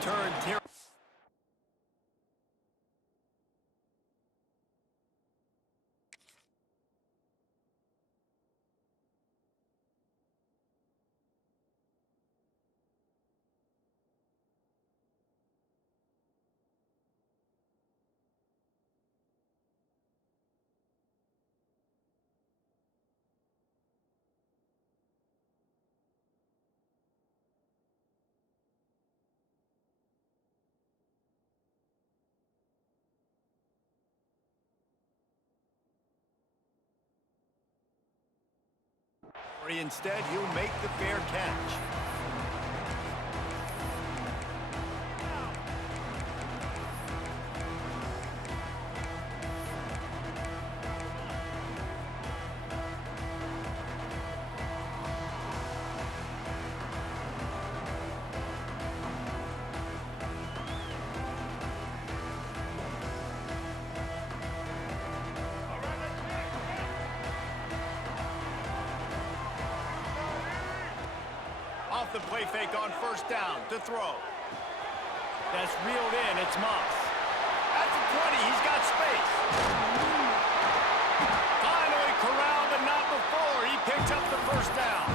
Turn Terry. Instead, he'll make the fair catch. Off the play fake on first down to throw. That's reeled in. It's Moss. At the 20, he's got space. Finally corralled, but not before. He picks up the first down.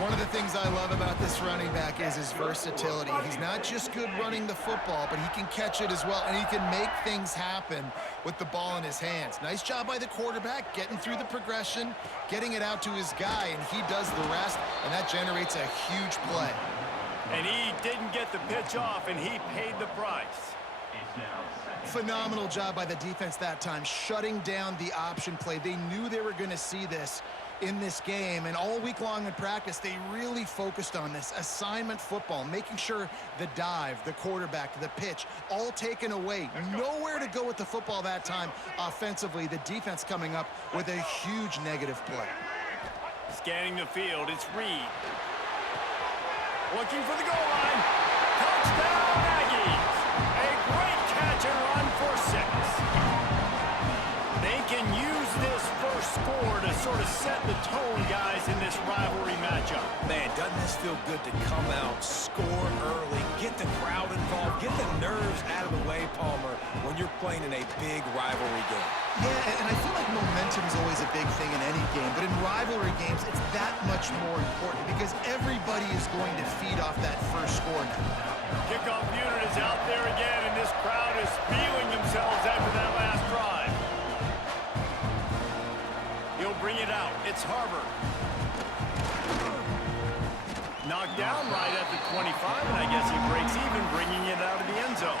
One of the things I love about this running back is his versatility. He's not just good running the football, but he can catch it as well, and he can make things happen with the ball in his hands. Nice job by the quarterback, getting through the progression, getting it out to his guy, and he does the rest, and that generates a huge play. And he didn't get the pitch off, and he paid the price. Phenomenal job by the defense that time, shutting down the option play. They knew they were going to see this in this game, and all week long in practice, they really focused on this assignment football, making sure the dive, the quarterback, the pitch, all taken away. Nowhere to go with the football that time offensively. The defense coming up with a huge negative play. Scanning the field, it's Reed. Looking for the goal line. Touchdown, Aggies! A great catch and run for 6. They can use this first score to sort of set the tone, guys, in this rivalry matchup. Man, doesn't this feel good to come out, score early, get the crowd involved, get the nerves out of the way, Palmer, when you're playing in a big rivalry game? Yeah, and I feel like momentum is always a big thing in any game, but in rivalry games, it's that much more important because everybody is going to feed off that first score now. Kickoff unit is out there again, and this crowd is feeling themselves after that last drive. He'll bring it out. It's Harbor. Knocked down right at the 25, and I guess he breaks even, bringing it out of the end zone.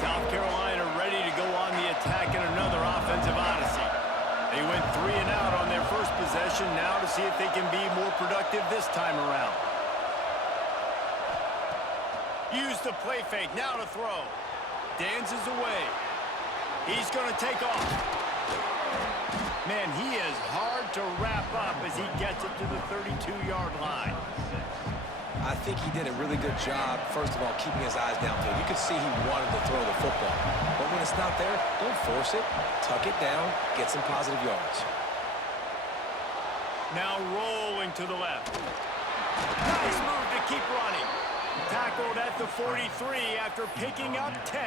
South Carolina ready to go on the attack in another offensive odyssey. They went 3 and out on their first possession, now to see if they can be more productive this time around. Use the play fake, now to throw. Dances away. He's going to take off. Man, he is hard to wrap up as he gets it to the 32-yard line. I think he did a really good job, first of all, keeping his eyes downfield. You could see he wanted to throw the football. But when it's not there, don't force it. Tuck it down, get some positive yards. Now rolling to the left. Nice move to keep running. Tackled at the 43 after picking up 10.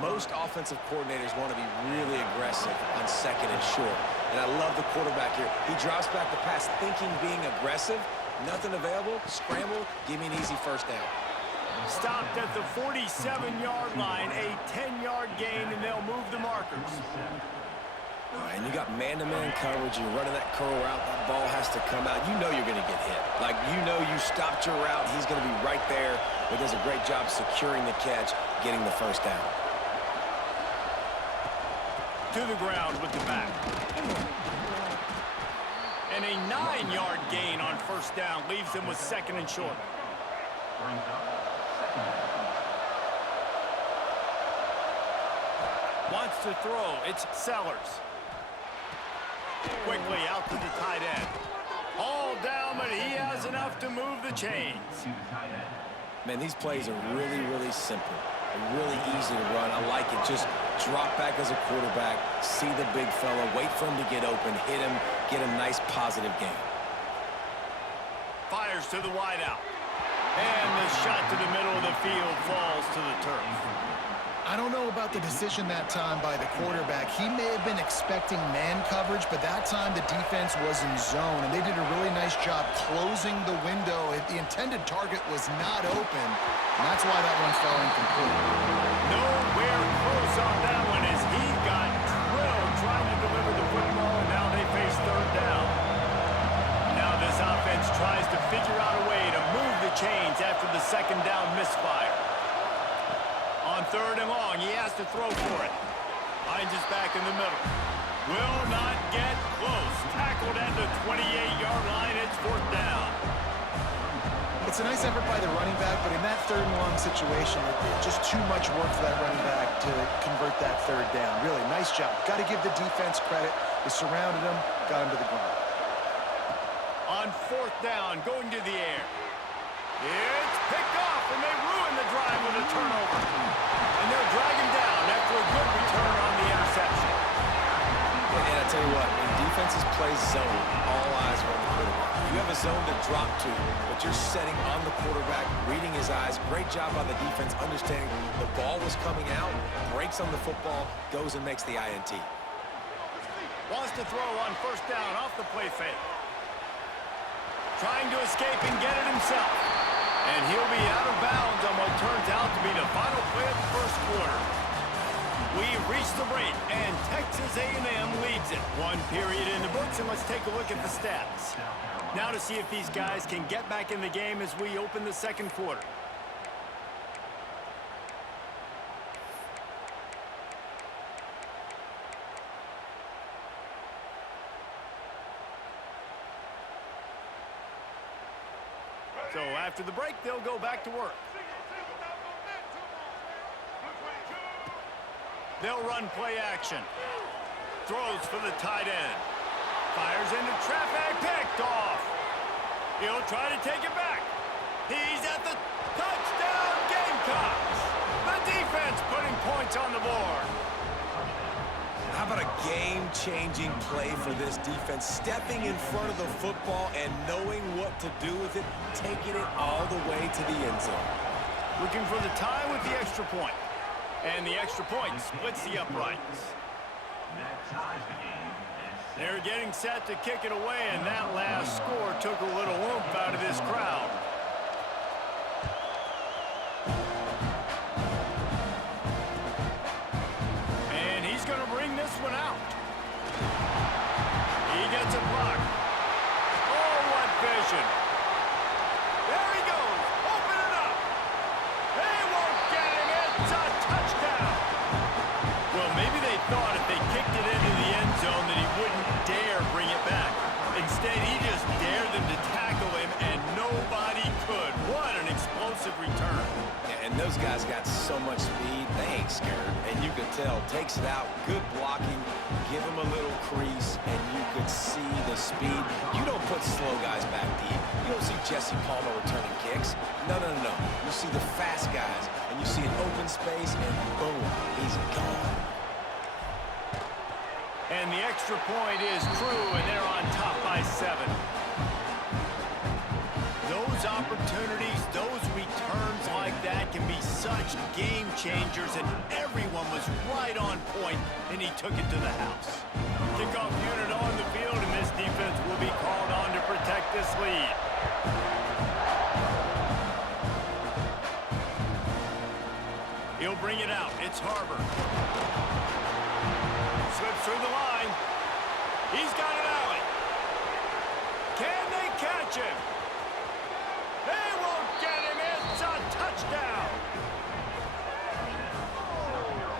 Most offensive coordinators want to be really aggressive on second and short. And I love the quarterback here. He drops back the pass thinking being aggressive. Nothing available, scramble, give me an easy first down. Stopped at the 47-yard line, a 10-yard gain, and they'll move the markers. All right, and you got man-to-man coverage, you're running that curl route, that ball has to come out. You know you're going to get hit. Like, you know you stopped your route, he's going to be right there. He does a great job securing the catch, getting the first down. To the ground with the back. And a 9-yard gain on first down leaves them with second and short. Wants to throw. It's Sellers. Quickly out to the tight end. All down, but he has enough to move the chains. Man, these plays are really, really simple. Really easy to run. I like it. Just drop back as a quarterback, see the big fella, wait for him to get open, hit him, get a nice positive gain. Fires to the wideout. And the shot to the middle of the field falls to the turf. I don't know about the decision that time by the quarterback. He may have been expecting man coverage, but that time the defense was in zone, and they did a really nice job closing the window. The intended target was not open, and that's why that one fell incomplete. Nowhere close on that one as he got drilled trying to deliver the football, and now they face third down. Now this offense tries to figure out a way to move the chains after the second down misfire. On third and long, he has to throw for it. Finds his back in the middle. Will not get close. Tackled at the 28-yard line. It's fourth down. It's a nice effort by the running back, but in that third and long situation, it's just too much work for that running back to convert that third down. Really, nice job. Got to give the defense credit. They surrounded him, got him to the ground. On fourth down, going to the air. It's picked off, and they ruin the drive with a turnover. And they'll drag him down after a good return on the interception. And I tell you what, when defenses play zone, all eyes are on the quarterback. You have a zone to drop to, but you're setting on the quarterback, reading his eyes. Great job by the defense, understanding the ball was coming out, breaks on the football, goes and makes the INT. Wants to throw on first down off the play fake. Trying to escape and get it himself. And he'll be out of bounds on what turns out to be the final play of the first quarter. We've reached the break, and Texas A&M leads it. One period in the books, and let's take a look at the stats. Now to see if these guys can get back in the game as we open the second quarter. So after the break, they'll go back to work. They'll run play action. Throws for the tight end. Fires into traffic, picked off. He'll try to take it back. He's at the touchdown Gamecocks. The defense putting points on the board. How about a game-changing play for this defense? Stepping in front of the football and knowing what to do with it, taking it all the way to the end zone. Looking for the tie with the extra point. And the extra point splits the uprights. They're getting set to kick it away, and that last score took a little oomph out of this crowd. And he's going to bring this one out. He gets a block. Oh, what vision. There he goes. Open it up. They won't get him. It's a touchdown. Well, maybe they thought if they kicked it into the end zone that he wouldn't dare bring it back. Instead, he just dared them to tackle him, and nobody could. What an explosive return. Yeah, and those guys got so much speed, they ain't scared. And you could tell, takes it out, good blocking, give him a little crease, and you could see the speed. You don't put slow guys back deep. You don't see Jesse Palmer returning kicks. No, no, no, no. You see the fast guys, and you see an open space, and boom, he's gone. And the extra point is true, and they're on top by 7. Those opportunities, those returns like that can be such game changers, and everyone was right on point, and he took it to the house. Kickoff unit on the field, and this defense will be called on to protect this lead. He'll bring it out. It's Harbor. Slips through the line. He's got an alley. Can they catch him? They won't get him. It's a touchdown.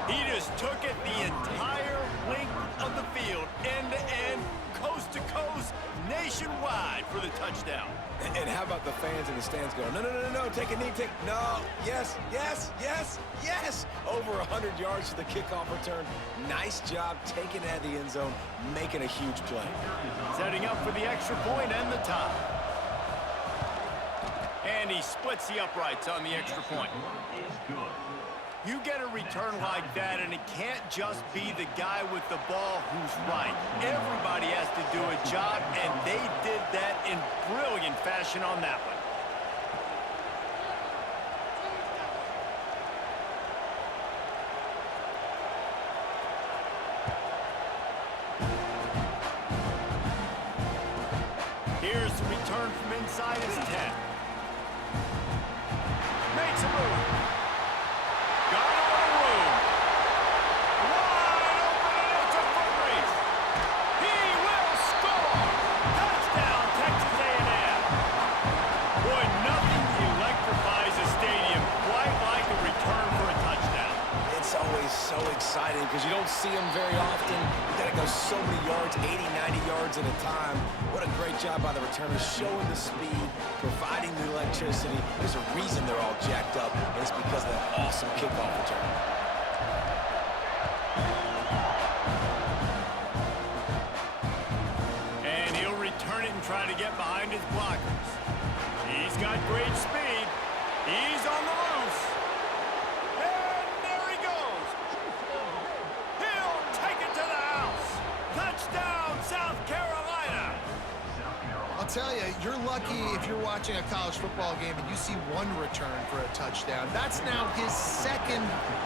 He just took it the entire length of the field, end to end, coast to coast, nationwide for the touchdown. And how about the fans in the stands going, no, no, no, no, take a knee, no, yes, yes, yes, yes. Over 100 yards to the kickoff return. Nice job taking it out of the end zone, making a huge play. Setting up for the extra point and the tie. And he splits the uprights on the extra point. You get a return like that, and it can't just be the guy with the ball who's right. Everybody has to do a job, and they did that in brilliant fashion on that one. Here's the return from inside his 10. Makes a move. Got a little room. Wide open, and it's a foot race. He will score. Touchdown, Texas A&M. Boy, nothing electrifies a stadium quite like a return for a touchdown. It's always so exciting because you don't see them very often. You got to go so many yards, 80, 90 yards at a time. What a great job by the returners, showing the speed, providing the electricity. There's a reason they're all jacked up, and it's because of that awesome kickoff return. And he'll return it and try to get behind his blockers. He's got great speed. He's on the loose. And there he goes. He'll take it to the house. Touchdown, South Carolina. I'll tell you, you're lucky if you're watching a college football game and you see one return for a touchdown. That's now his second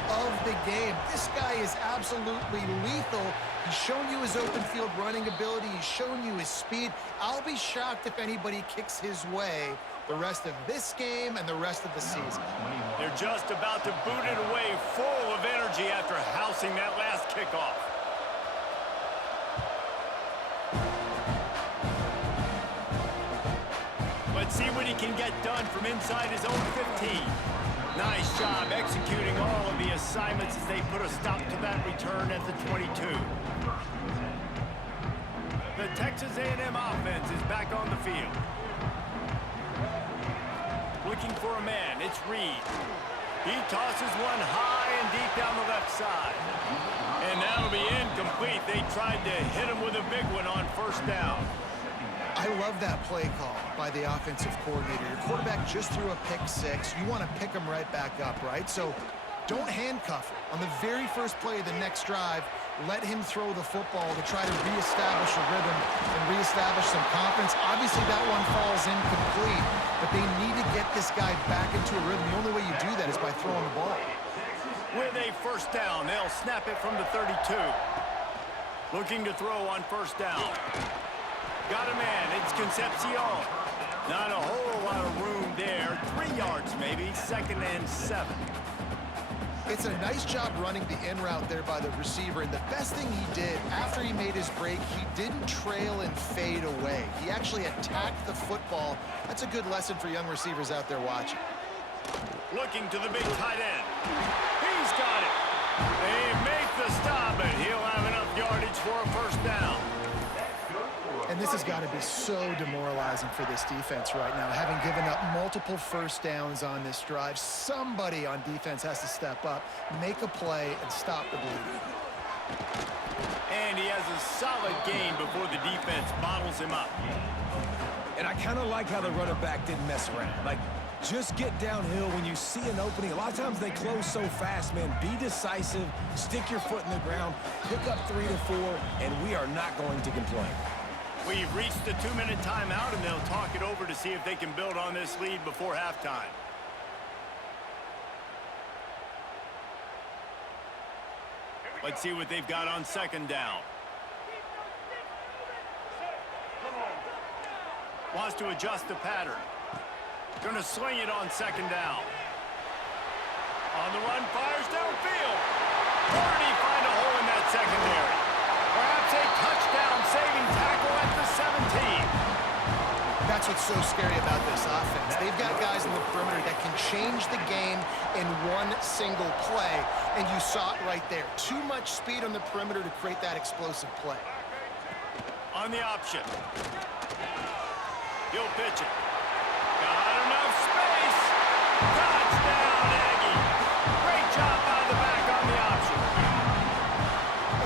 of the game. This guy is absolutely lethal. He's shown you his open field running ability. He's shown you his speed. I'll be shocked if anybody kicks his way the rest of this game and the rest of the season. They're just about to boot it away, full of energy after housing that last kickoff. Let's see what he can get done from inside his own 15. Nice job executing all of the assignments as they put a stop to that return at the 22. The Texas A&M offense is back on the field. Looking for a man, it's Reed. He tosses one high and deep down the left side. And that'll be incomplete. They tried to hit him with a big one on first down. I love that play call by the offensive coordinator. Your quarterback just threw a pick six. You want to pick him right back up, right? So don't handcuff him. On the very first play of the next drive, let him throw the football to try to reestablish a rhythm and reestablish some confidence. Obviously, that one falls incomplete, but they need to get this guy back into a rhythm. The only way you do that is by throwing the ball. With a first down, they'll snap it from the 32. Looking to throw on first down. Got a man, it's Concepcion. Not a whole lot of room there. 3 yards maybe, 2nd and 7. It's a nice job running the in route there by the receiver, and the best thing he did after he made his break, he didn't trail and fade away. He actually attacked the football. That's a good lesson for young receivers out there watching. Looking to the big tight end. He's got it. They make the stop, but he'll have enough yardage for a first down. And this has got to be so demoralizing for this defense right now, having given up multiple first downs on this drive. Somebody on defense has to step up, make a play, and stop the bleeding. And he has a solid gain before the defense bottles him up. And I kind of like how the running back didn't mess around. Like, just get downhill when you see an opening. A lot of times they close so fast, man. Be decisive, stick your foot in the ground, pick up 3 to 4, and we are not going to complain. We've reached the 2-minute timeout, and they'll talk it over to see if they can build on this lead before halftime. Let's see what they've got on second down. Wants to adjust the pattern. Gonna sling it on second down. On the run, fires downfield. Where did he find a hole in that secondary? Perhaps a touchdown-saving tackle at the 17. That's what's so scary about this offense. They've got guys in the perimeter that can change the game in one single play, and you saw it right there. Too much speed on the perimeter to create that explosive play. On the option. He'll pitch it. Got enough space. Touchdown, Aggie. Great job by the back on the option.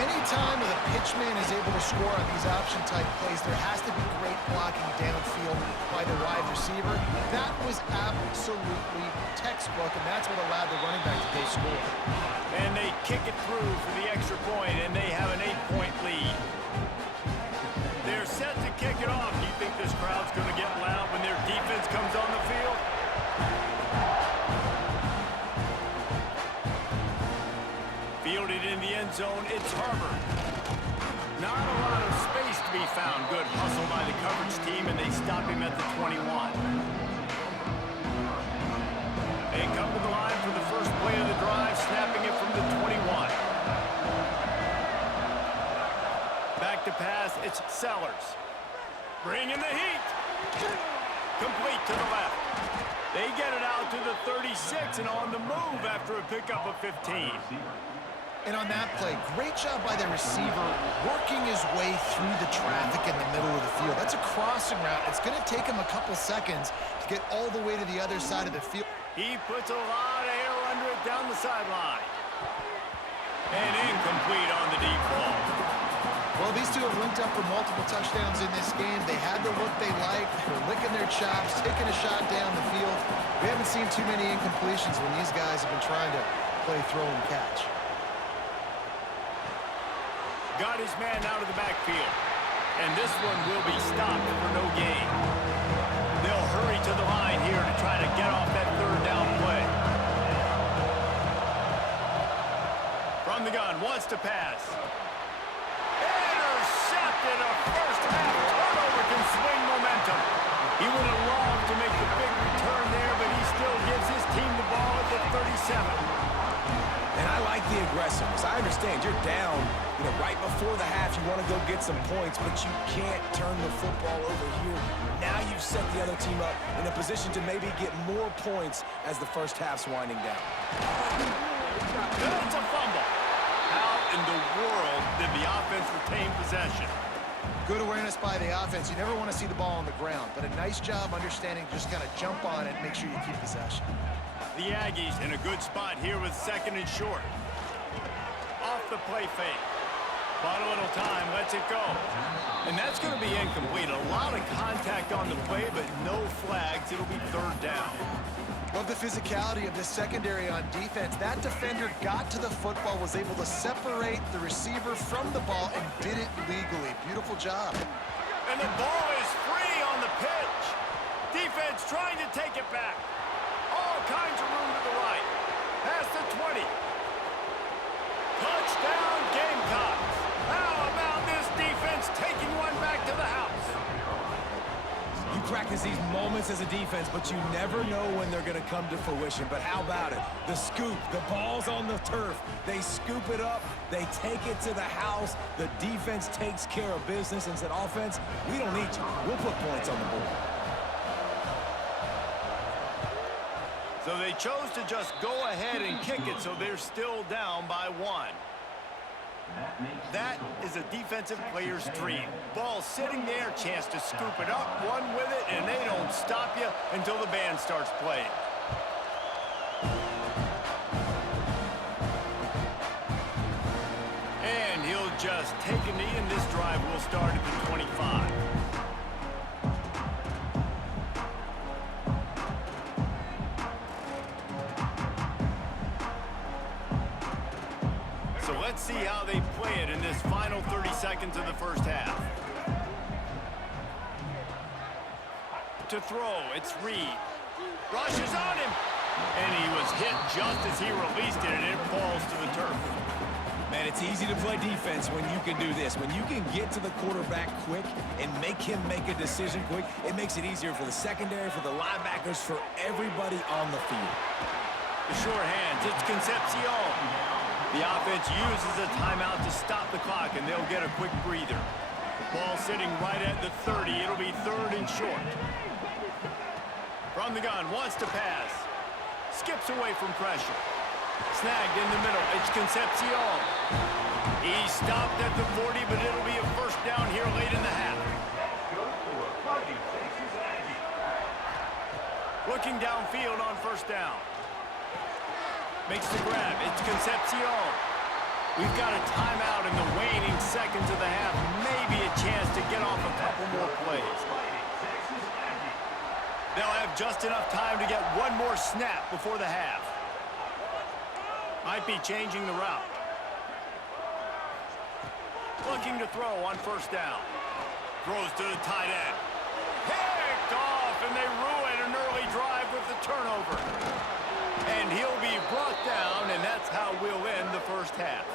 Anytime the pitchman is able to score on these option-type plays, there has to be great blocking downfield by by the wide receiver. That was absolutely textbook, and that's what allowed the running back to go score. And they kick it through for the extra point, and they have an 8-point lead. They're set to kick it off. Do you think this crowd's going to get loud when their defense comes on the field? Fielded in the end zone, it's Harvard. Not a lot of space to be found. Good hustle by the coverage team, and they stop him at the 21. They come to the line for the first play of the drive, snapping it from the 21. Back to pass, it's Sellers. Bringing the heat. Complete to the left. They get it out to the 36 and on the move after a pickup of 15. And on that play, great job by the receiver working his way through the traffic in the middle of the field. That's a crossing route. It's going to take him a couple seconds to get all the way to the other side of the field. He puts a lot of air under it down the sideline. And incomplete on the deep ball. Well, these two have linked up for multiple touchdowns in this game. They had the look they like. They're licking their chops, taking a shot down the field. We haven't seen too many incompletions when these guys have been trying to play throw and catch. Got his man out of the backfield. And this one will be stopped for no gain. They'll hurry to the line here to try to get off that third down play. From the gun, wants to pass. Intercepted. A first half turnover can swing momentum. He would have loved to make the big return there, but he still gives his team the ball at the 37. And I like the aggressiveness. I understand you're down, right before the half. You want to go get some points, but you can't turn the football over here. Now you've set the other team up in a position to maybe get more points as the first half's winding down. It's a fumble. How in the world did the offense retain possession? Good awareness by the offense. You never want to see the ball on the ground, but a nice job understanding to just kind of jump on it and make sure you keep possession. The Aggies in a good spot here with second and short. Off the play fake. Bought a little time, lets it go. And that's going to be incomplete. A lot of contact on the play, but no flags. It'll be third down. Love the physicality of this secondary on defense. That defender got to the football, was able to separate the receiver from the ball, and did it legally. Beautiful job. And the ball is free on the pitch. Defense trying to take it back. All kinds of room to the right. Past the 20. Touchdown, Gamecocks. How about this defense taking one back to the house? You practice these moments as a defense, but you never know when they're going to come to fruition. But how about it? The scoop, the ball's on the turf. They scoop it up. They take it to the house. The defense takes care of business and said, offense, we don't need you. We'll put points on the board. So they chose to just go ahead and kick it, so they're still down by 1. That is a defensive player's dream. Ball sitting there, chance to scoop it up, run with it, and they don't stop you until the band starts playing. And he'll just take a knee, and this drive will start at the 25. So let's see how they play it in this final 30 seconds of the first half. To throw, it's Reed. Rushes on him. And he was hit just as he released it, and it falls to the turf. Man, it's easy to play defense when you can do this. When you can get to the quarterback quick and make him make a decision quick, it makes it easier for the secondary, for the linebackers, for everybody on the field. The short hands, it's Concepcion. The offense uses a timeout to stop the clock, and they'll get a quick breather. Ball sitting right at the 30. It'll be third and short. From the gun, wants to pass. Skips away from pressure. Snagged in the middle. It's Concepcion. He stopped at the 40, but it'll be a first down here late in the half. Looking downfield on first down. Makes the grab. It's Concepcion. We've got a timeout in the waning seconds of the half. Maybe a chance to get off a couple more plays. They'll have just enough time to get one more snap before the half. Might be changing the route. Looking to throw on first down. Throws to the tight end. Picked off, and they ruin an early drive with the turnover. And he'll be brought down, and that's how we'll end the first half.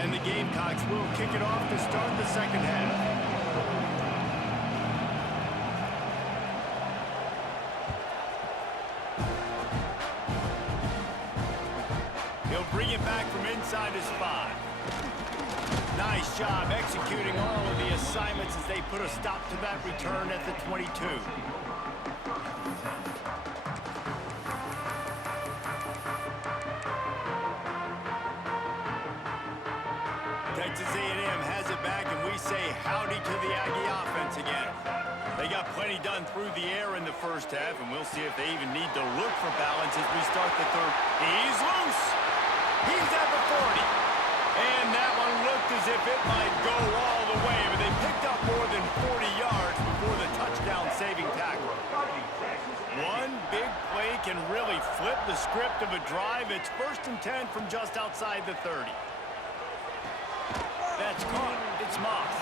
And the Gamecocks will kick it off to start the second half. He'll bring it back from inside his 5. Nice job executing all of the assignments as they put a stop to that return at the 22. Texas A&M has it back, and we say howdy to the Aggie offense again. They got plenty done through the air in the first half, and we'll see if they even need to look for balance as we start the third. He's loose. He's at the 40. And that one looked as if it might go all the way, but they picked up more than 40 yards before the touchdown-saving tackle. One big play can really flip the script of a drive. It's 1st and 10 from just outside the 30. That's caught. It's Moss.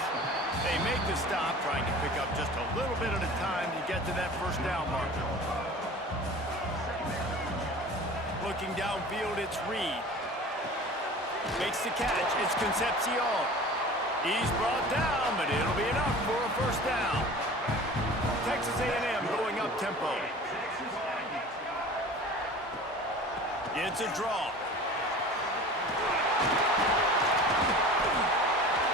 They make the stop, trying to pick up just a little bit at a time to get to that first down marker. Looking downfield, it's Reed. Makes the catch. It's Concepcion. He's brought down, but it'll be enough for a first down. Texas A&M going up tempo. It's a draw.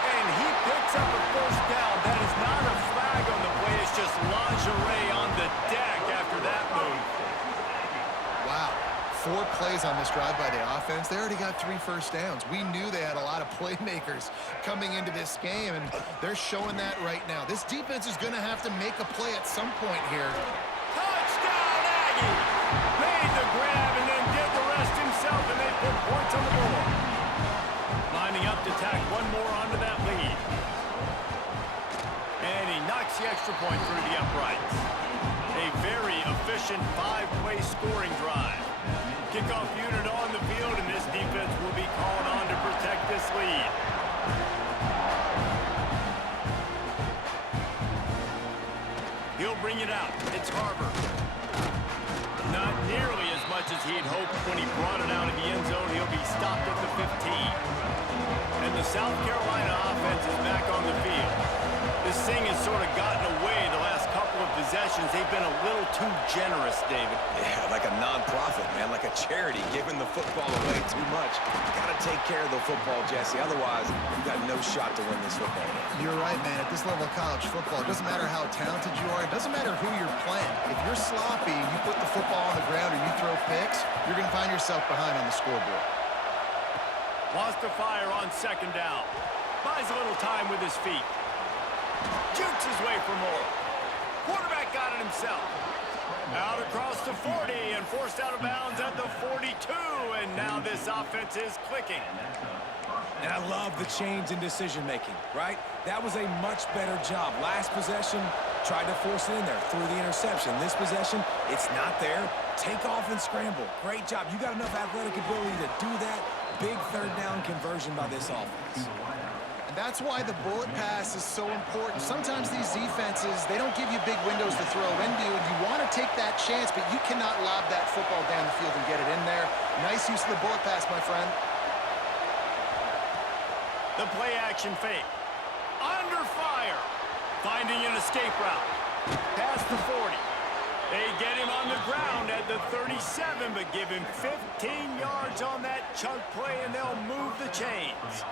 And he picks up a first down. That is not a flag on the play. It's just lingerie on the deck after that move. Wow. 4 plays on this drive by the offense. They already got 3 first downs. We knew they had a lot of playmakers coming into this game, and they're showing that right now. This defense is going to have to make a play at some point here. Touchdown, Aggie! Made the grab and then did the rest himself, and they put points on the board. Lining up to tack one more onto that lead. And he knocks the extra point through the uprights. A very efficient 5-play scoring drive. Kickoff unit on the field, and this defense will be called on to protect this lead. He'll bring it out. It's Harbor. Not nearly as much as he'd hoped when he brought it out of the end zone. He'll be stopped at the 15. And the South Carolina offense is back on the field. This thing has sort of gotten away the last couple of possessions. They've been a little too generous, David. Yeah, like a non-profit, man, like a charity, giving the football away too much. You got to take care of the football, Jesse. Otherwise, you got no shot to win this football game. You're right, man. At this level of college football, it doesn't matter how talented you are. It doesn't matter who you're playing. If you're sloppy, you put the football on the ground or you throw picks, you're going to find yourself behind on the scoreboard. Wants to fire on second down. Buys a little time with his feet. Jukes his way for more. Quarterback got it himself. Out across the 40 and forced out of bounds at the 42. And now this offense is clicking. And I love the change in decision-making, right? That was a much better job. Last possession, tried to force it in there, threw the interception. This possession, it's not there. Take off and scramble. Great job. You got enough athletic ability to do that. Big third down conversion by this offense. That's why the bullet pass is so important. Sometimes these defenses, they don't give you big windows to throw into, and you want to take that chance, but you cannot lob that football down the field and get it in there. Nice use of the bullet pass, my friend. The play action fake. Under fire. Finding an escape route. Past the 40. They get him on the ground at the 37, but give him 15 yards on that chunk play, and they'll move the chains.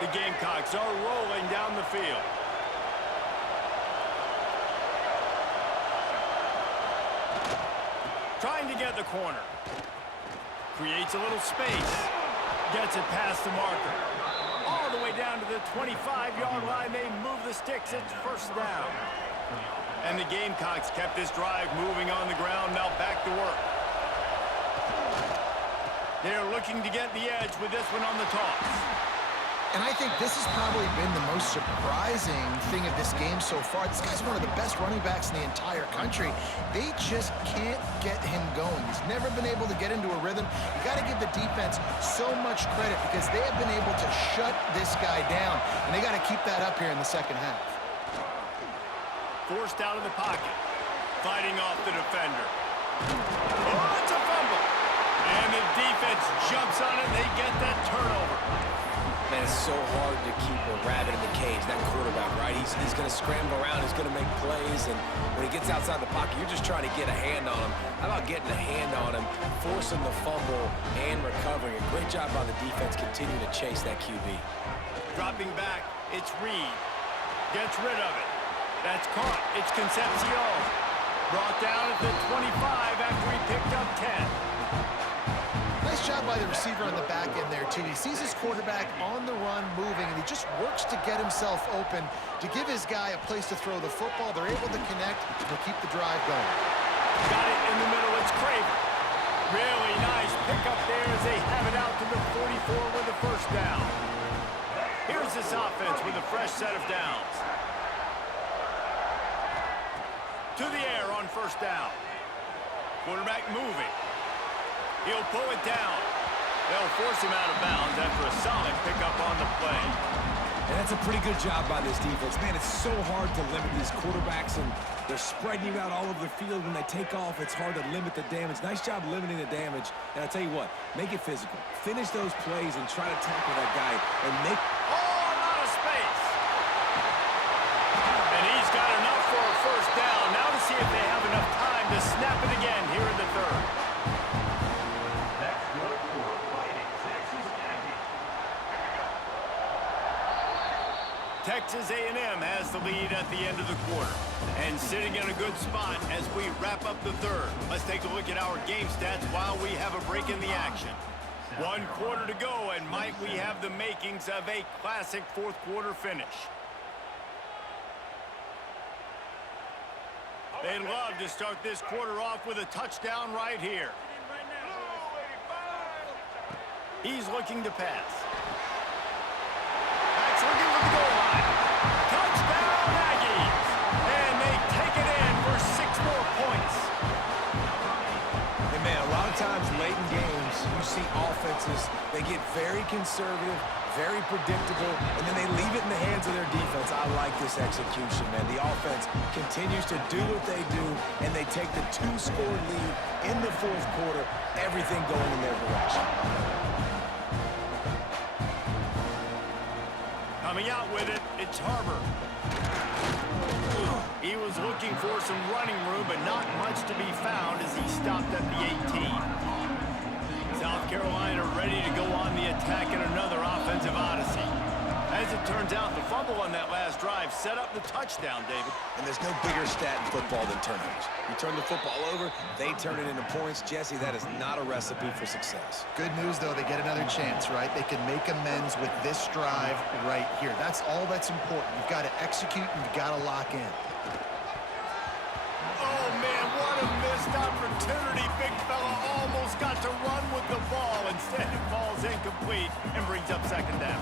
The Gamecocks are rolling down the field. Trying to get the corner. Creates a little space. Gets it past the marker. All the way down to the 25-yard line. They move the sticks. It's first down. And the Gamecocks kept this drive moving on the ground. Now back to work. They're looking to get the edge with this one on the toss. And I think this has probably been the most surprising thing of this game so far. This guy's one of the best running backs in the entire country. They just can't get him going. He's never been able to get into a rhythm. You got to give the defense so much credit because they have been able to shut this guy down, and they got to keep that up here in the second half. Forced out of the pocket. Fighting off the defender. Oh, it's a fumble. And the defense jumps on it, and they get that turnover. Man, it's so hard to keep a rabbit in the cage, that quarterback, right? He's going to scramble around, he's going to make plays, and when he gets outside the pocket, you're just trying to get a hand on him. How about getting a hand on him, forcing the fumble, and recovering? A great job by the defense continuing to chase that QB. Dropping back, it's Reed. Gets rid of it. That's caught. It's Concepcion. Brought down at the 25 after he picked up 10. Nice job by the receiver on the back end there, too. He sees his quarterback on the run moving, and he just works to get himself open to give his guy a place to throw the football. They're able to connect and keep the drive going. Got it in the middle. It's Craven. Really nice pickup there as they have it out to the 44 with the first down. Here's this offense with a fresh set of downs. To the air on first down. Quarterback moving. He'll pull it down. They'll force him out of bounds after a solid pickup on the play. And that's a pretty good job by this defense. Man, it's so hard to limit these quarterbacks, and they're spreading you out all over the field. When they take off, it's hard to limit the damage. Nice job limiting the damage. And I tell you what, make it physical. Finish those plays and try to tackle that guy and make... Oh, a lot of space. And he's got enough for a first down. Now to see if they have enough time to snap it again here in the third. Texas A&M has the lead at the end of the quarter and sitting in a good spot as we wrap up the third. Let's take a look at our game stats while we have a break in the action. 1 quarter to go, and might we have the makings of a classic fourth quarter finish. They'd love to start this quarter off with a touchdown right here. He's looking to pass. That's looking for the goal line. Touchdown, Aggies! And they take it in for 6 more points. And man, a lot of times late in games, you see offenses, they get very conservative, very predictable, and then they leave it in the hands of their defense. I like this execution, man. The offense continues to do what they do, and they take the 2-score lead in the fourth quarter, everything going in their direction. Coming out with it, it's Harbor. He was looking for some running room, but not much to be found as he stopped at the 18. South Carolina ready to go on the attack in another offensive odyssey. As it turns out, the fumble on that last drive set up the touchdown, David. And there's no bigger stat in football than turnovers. You turn the football over, they turn it into points. Jesse, that is not a recipe for success. Good news, though, they get another chance, right? They can make amends with this drive right here. That's all that's important. You've got to execute and you've got to lock in. Oh, man, what a missed opportunity. Big fella almost got to run with the ball. Instead, it falls incomplete and brings up second down.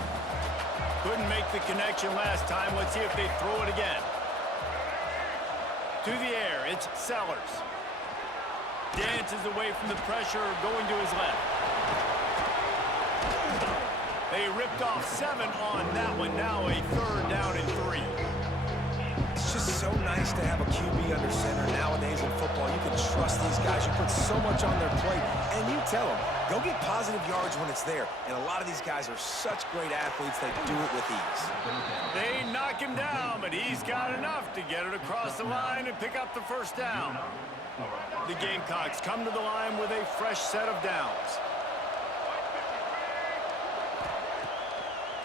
Couldn't make the connection last time. Let's see if they throw it again. To the air, it's Sellers. Dances away from the pressure, going to his left. They ripped off 7 on that one. Now a 3rd down and 3. It's just so nice to have a QB under center nowadays in football. You can trust these guys. You put so much on their plate, and you tell them, go get positive yards when it's there. And a lot of these guys are such great athletes, they do it with ease. They knock him down, but he's got enough to get it across the line and pick up the first down. The Gamecocks come to the line with a fresh set of downs.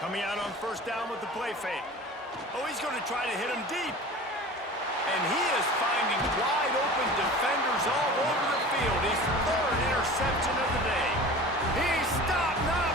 Coming out on first down with the play fake. Oh, he's going to try to hit him deep. And he is finding wide open defenders all over the field. field. His third interception of the day. He's stopped now.